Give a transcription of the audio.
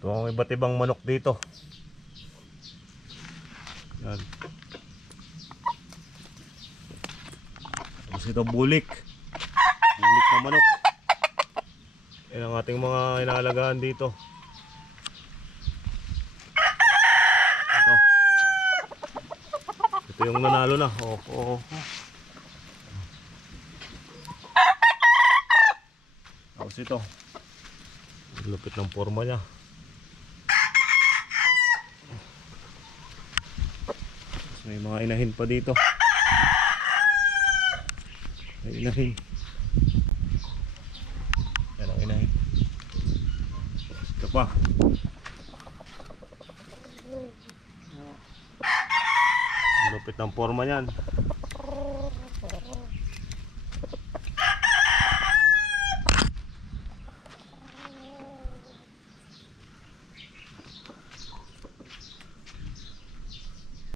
Ito ang iba't ibang manok dito. Yan. Tapos ito bulik. Bulik na manok. Yan ang ating mga inaalagaan dito. Ito. Ito yung nanalo na. Oh, oh, oh. Tapos ito. Lupit ng forma niya. May mga inahin pa dito. May inahin. Yan ang inahin. Ito pa. Lupit ng forma niyan.